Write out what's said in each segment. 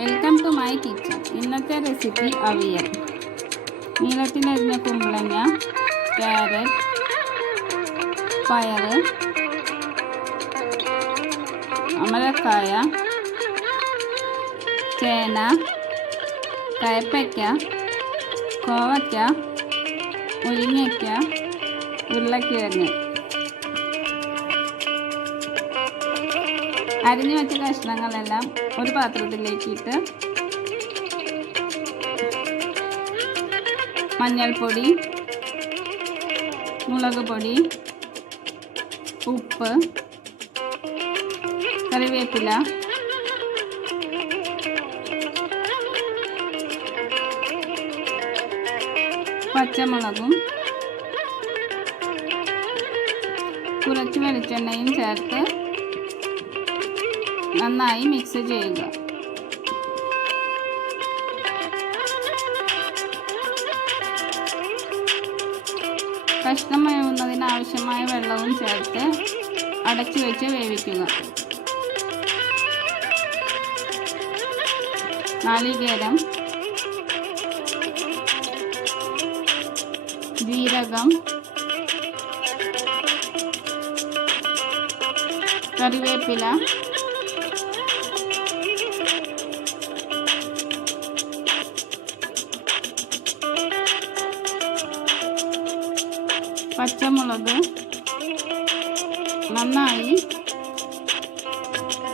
Welcome to my kitchen. ഇന്നത്തെ recipe avial. നീളത്തിലരിഞ്ഞ കുമ്പളങ്ങ, ക്യാരറ്റ്, പയർ, അമരക്കായ, ചേന, കയ്പയ്ക്ക, കോവയ്ക്ക, മുരിങ്ങയ്ക്ക, ഉരുളക്കിഴങ്ങ്. അരിഞ്ഞു വെച്ച കഷ്ണങ്ങളെല്ലാം ഒരു പാത്രത്തിലേക്ക് ഇട്ട് മഞ്ഞൾപ്പൊടി, മുളക് പൊടി, ഉപ്പ്, കറിവേപ്പില, പച്ചമുളകും കുറച്ച് വെളിച്ചെണ്ണയും ചേർത്ത് നന്നായി മിക്സ് ചെയ്യുക. കഷ്ണം വേവുന്നതിന് ആവശ്യമായ വെള്ളവും ചേർത്ത് അടച്ചു വെച്ച് വേവിക്കുക. നാളികേരം, ജീരകം, കറിവേപ്പില, പച്ചമുളക് നന്നായി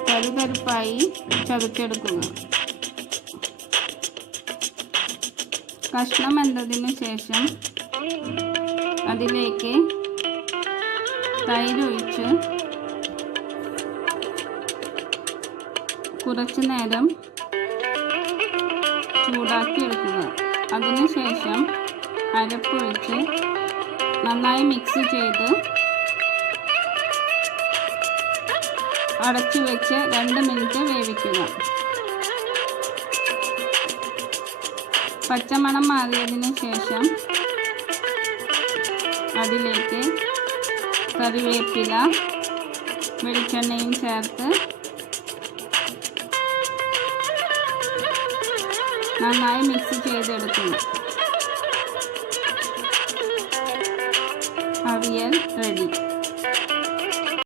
കരുകരുപ്പായി ചതച്ചെടുക്കുക. കഷ്ണം വെന്തതിനു ശേഷം അതിലേക്ക് തൈര് ഒഴിച്ച് കുറച്ചു നേരം ചൂടാക്കി എടുക്കുക. അതിനുശേഷം അരപ്പൊഴിച്ച് നന്നായി മിക്സ് ചെയ്ത് അടച്ചു വെച്ച് 2 മിനിറ്റ് വേവിക്കുക. പച്ചമണം മാറിയതിനു ശേഷം അതിലേക്ക് കറിവേപ്പില, വെളിച്ചെണ്ണയും ചേർത്ത് നന്നായി മിക്സ് ചെയ്തെടുക്കുക. അവിയൽ റെഡി.